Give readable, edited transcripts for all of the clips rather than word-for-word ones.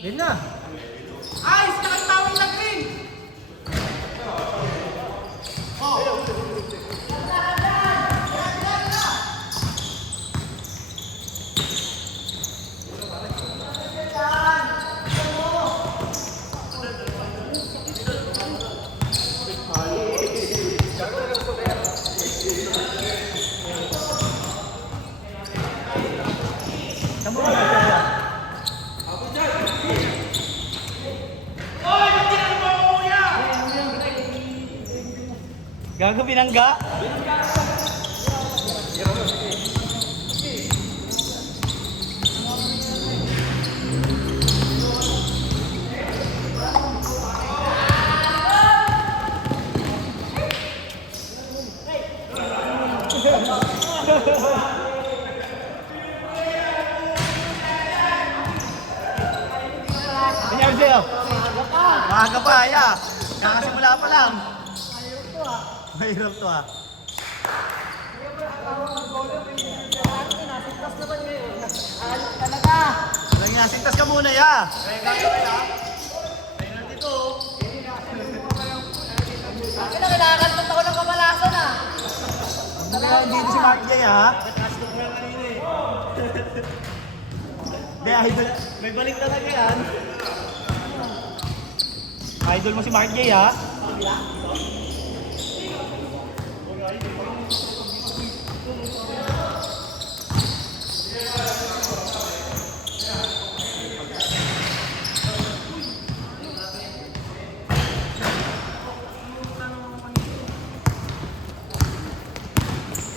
Din na. Ayos! Nakatawin na green! Gago binangga. Nangyari sa'yo? Maaga pa, ya. Kakasimula pa lang. Mahirap to ah. Lagi nasintas ka muna ya. Kailangan punta ko ng kamalasan ah. Hindi si Mark J ha. Kaya idol, may balik talaga yan. Idol mo si Mark J ha.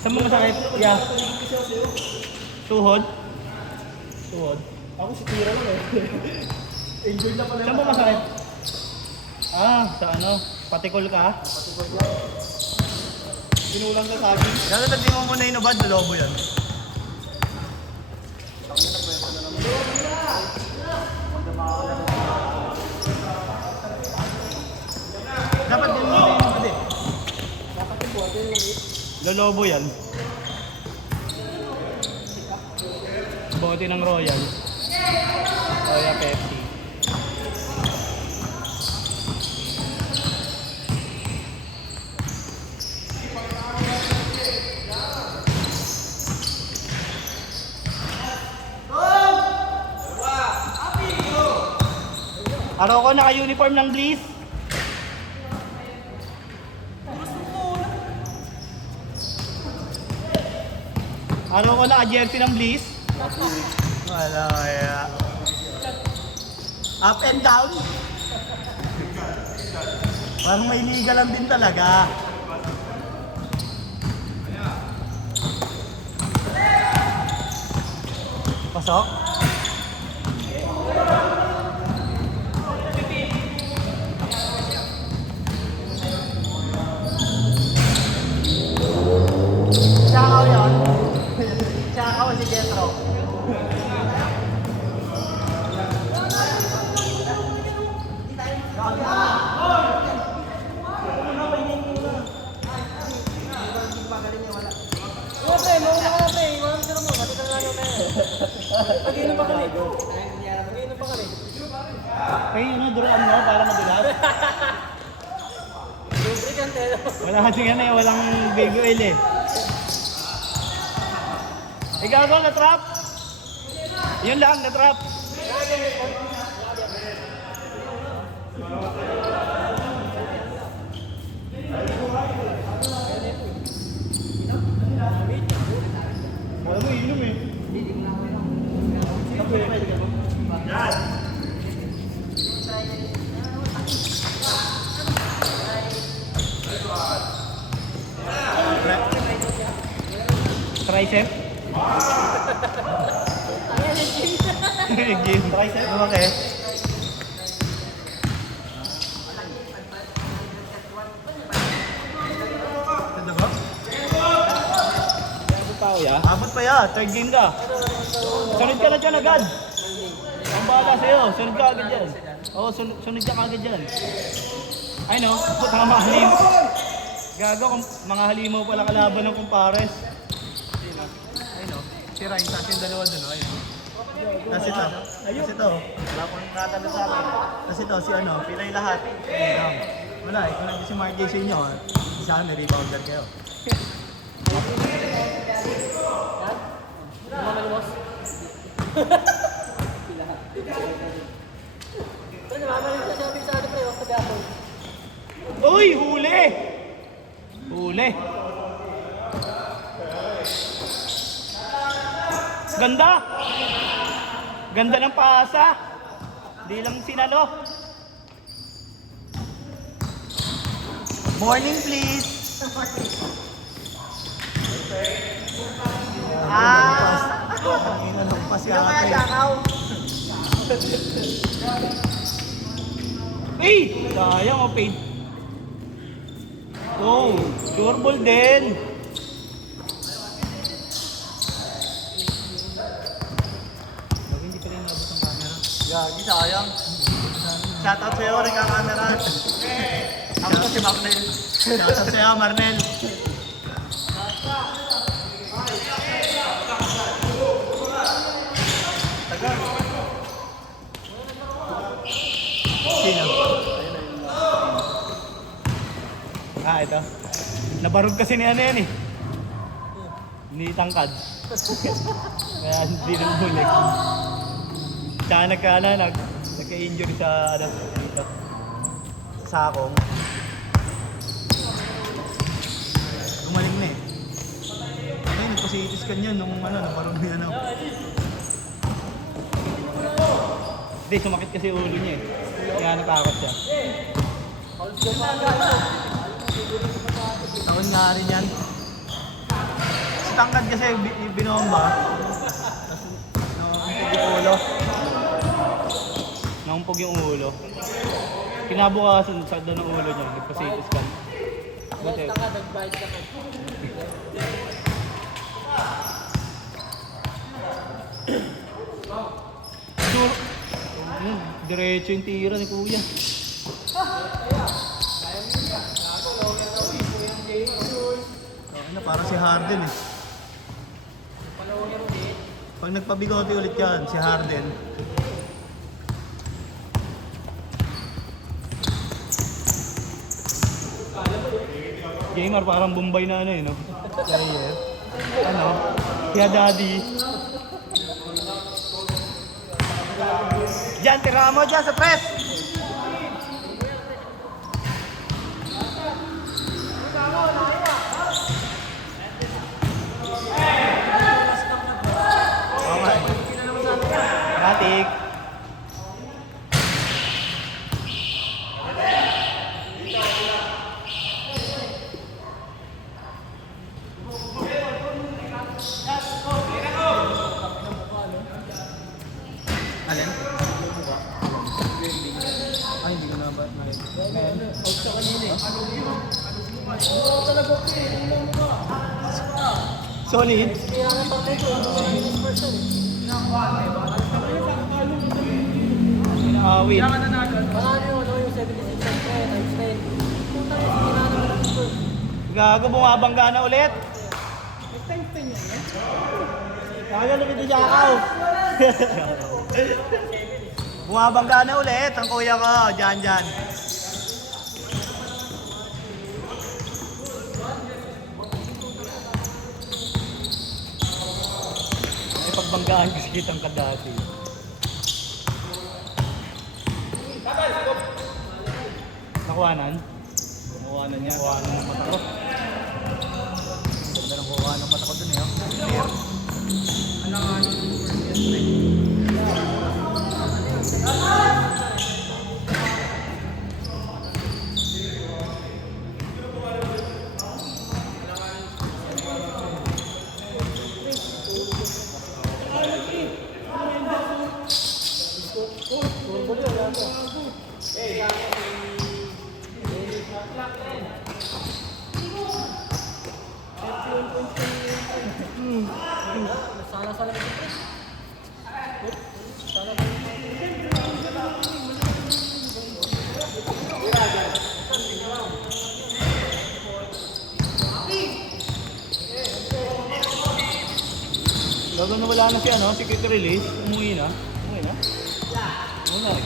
Saan mo masakit? Yeah. Tuhod? Tuhod? Ako si Tira lang eh. Enjoy na pala. Saan mo masakit? Ah, sa ano? Patikol ka? Patikot lang. Sinulang ka sa akin. Gano'n na di mo muna inubad, lobo yan. Dapat din mo inubad eh. Dapat yung buwan yung lamit. Lolobo yan. Bote ng Royal. Royal Pepsi. Araw ko naka-uniform ng Bliss. Araw ko naka-jersey ng Bliss. Wala kaya. Up and down. Parang may liga lang din talaga. Pasok. Sakaw yun. Sakaw si Jetro. Pre, mauna ka na pre. Mauna ka na mo. Matigal nga yun eh. Pag-inom pa kami. Pag-inom pa kami. Kaya yun ang duruan mo para madulas. Lubricant eh. Wala kasing ano eh, walang baby oil eh. Ikaw ba na-trap? Yun lang, na-trap. Alam mo, inom eh. Yan! Tricep? Gym. Tricep? Okay. Ganda ba? Abot pa ya, third game ka. Sunod ka na dyan agad. Ang bahala sa'yo, sunod ka agad dyan. Oo, sunod ka agad dyan. Ay no, mga mahalim. Gago, mga halimaw pala kalaban ng kumpares. Ay no, si Ryan, sa ating dalawa dun, ayun. Tapos ito. Tapos ito. Wala pong natalo sa akin. Tapos ito, si ano, pilay lahat. Ayun. Wala, kung nandiyan si Mark J sa inyo, isa ka na-rebounder kayo. Ano naman boss? Pero namamalit na sabi sa ano pre, wag sa gato. Uy, huli! Huli. Ganda! Ganda ng pasa. Di lang sinalo. Morning, please. Ang ina ng pas yata. Eh! Sayang o paid. Oh, sure ball din. Bakit hindi pa rin nabot ang camera? Gagi, sayang. Shoutout sa'yo, rin ang camera. Ako to si Marnel. Shoutout sa'yo, Marnel. Tagal. Sino? Ito. Nabarog kasi ni ano yan eh. Ni Tangkad. Kaya hindi na bulik. Tsaka nagka-injury sa ano dito. Sa sakong. Gumaling na eh. Ano yun, nagpa-CT scan yan nung ano, nabarog ni ano. Hindi, sumakit kasi ulo niya eh. Kaya natakot siya. Taon nga rin yan. Si Tangkad kasi binomba. Tapos naumpog yung ulo. Kinabukasan sa doon ng ulo niya. Nagpa-CT scan. Buti. Basta ka, nag-bite ka. Sure. Diretso yung tira ni Kuya. Parang si Harden eh. Pag nagpabigote ulit yan, si Harden. Gamer parang Bombay na ano eh, no? Player. Ano? Kaya daddy. Diyan, tira mo dyan sa press! Okay. Matik. Alin? Ay, hindi ko na ba? Out ka kanina eh. Solid. Kaya nga pang ito, finish person eh. Win. Marami yung ano, yung 76 times 10. Puta yung sinanong na ng score. Gago, bumabangga na ulit. Gago, lumit na siya ako. Bumabangga na ulit ang kuya ko. Dyan. May pagbanggaan kasi kitang kadati. Nakuhanan? Nakuhanan niya. Nakuhanan ng mata ko. Ganda ng kuha ng mata ko dun eh. Clear. Sana lang ito. Gago wala na si ano, si Quick Release, umuwi na. Umuwi na? Oo na eh.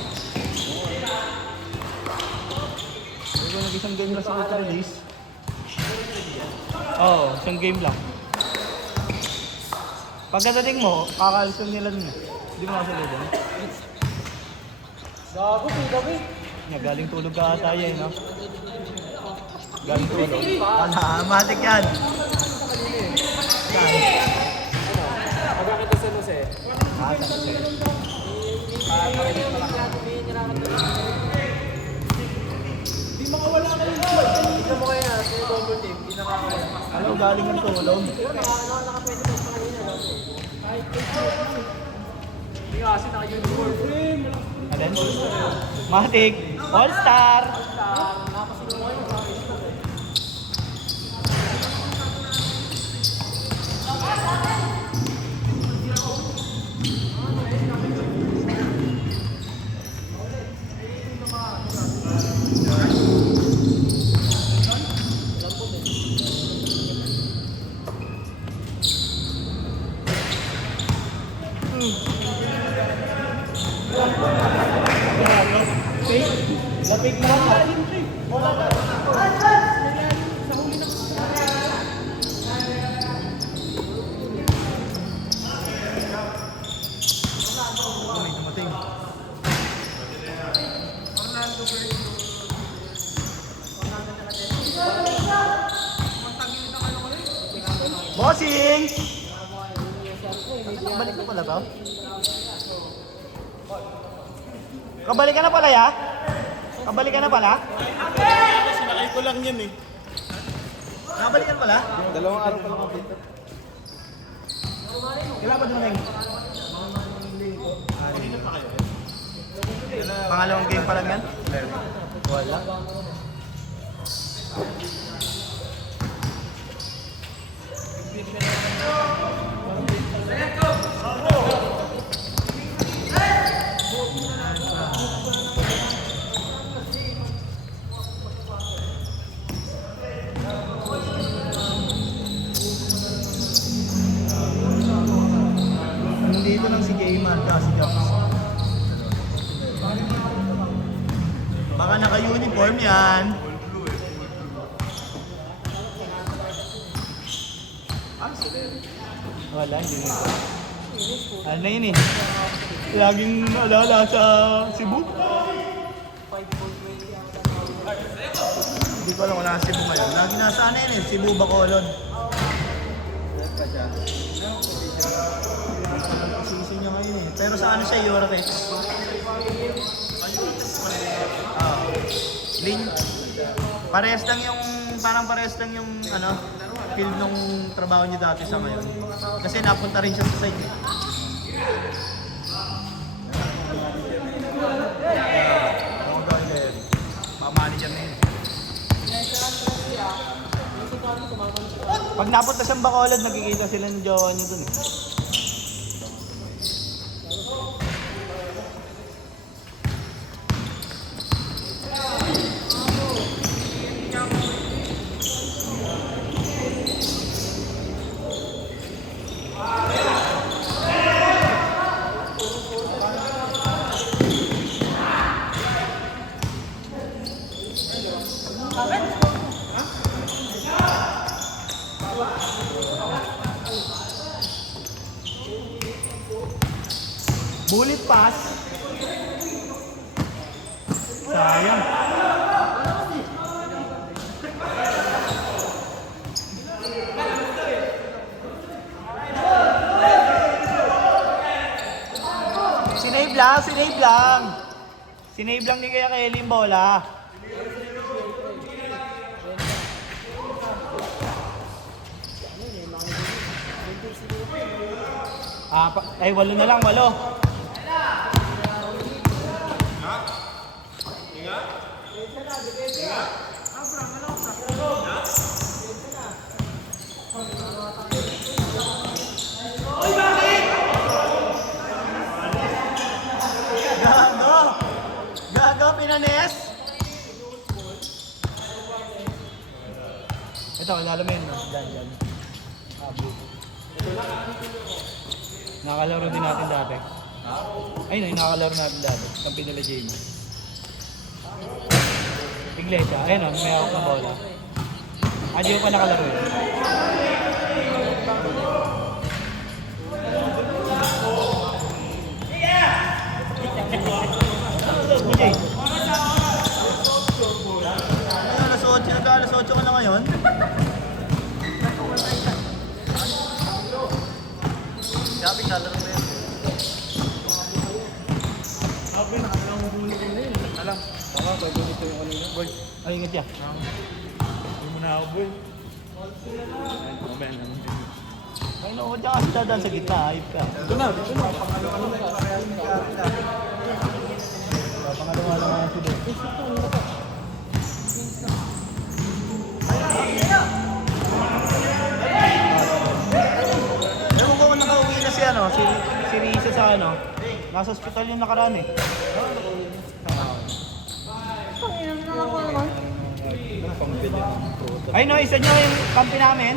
Diba nag-isang game lang si Quick Release? Oo, isang game lang. Pagkadating mo, kakalisun nila dun eh. Hindi mo nakasunod dun. Gago, gabi. Galing tulog ka ata yan, no? Galing tulog. Matik yan. Pagkakita sa Jose. Hindi makawala kayo. Tignan mo kayo na, sa double team, hindi nakakawala. Ano, galing ng tulog? Pero nakapwede pa sa kanina. Hindi kasi naka-uniform. Alin? Matik! All-Star! Lapig na lang. May dumating. Bossing! Balik na pala to? Kabalik ka na pala ya? Kabalik ka na pala? Sinakay ko lang yan eh. Nabalik ka na pala? Dalawang araw pa lang ako dito. Kailan ba dumating? Pangalawang game pa lang yan? Wala. Nandito lang si Gamer kasi Jones. Baka naka-uniform yan. Wala, hindi na. Ano na yun eh? Laging naalala sa Cebu. Hindi ko alam wala si Cebu ngayon. Lagi nasa ano yun eh, Cebu, Bacolod. Sisi niya ngayon eh. Pero sa ano siya, Eurotex. Lin. Parehas lang yung, parang parehas lang yung ano, field nung trabaho niya dati sa ngayon. Kasi napunta rin siya sa site eh. Manager na yun. Pag napunta siyang Bacolod, nakikita sila ng jowa niyo dun eh. Bullet pass. Sayang. Sinave lang, sinave lang. Sinave lang ni Kuya Kelly yung bola. Ay, 8 na lang, 8. Gago! Gago, Pinanes! Ito, ilalamin mo. Diyan, diyan. Nakakalaro din natin dati. Ayun, yung nakakalaro natin dati. Kampi nila Jamie. Iglesia. Ayun o, may hawak na bola. Ah, di mo pa nakalaro yun. Bujay. Ano, alas 8 ka na ngayon? Gabi, lalaro na yun. Alam. Baka, babalik ko yung kanina. Boy. Ay, ingat ya. Hindi mo na ako, boy. Ay, no, huwag ka kasi dadaan sa gitna. Ayip ka. Ito na. Pangalawa lang nga si Dave. Ewan ko kung nakauwi na si ano, Si Risa sa ano. Nasa ospital yung nakaraan eh. Ay no, isa nyo yung kampi namin.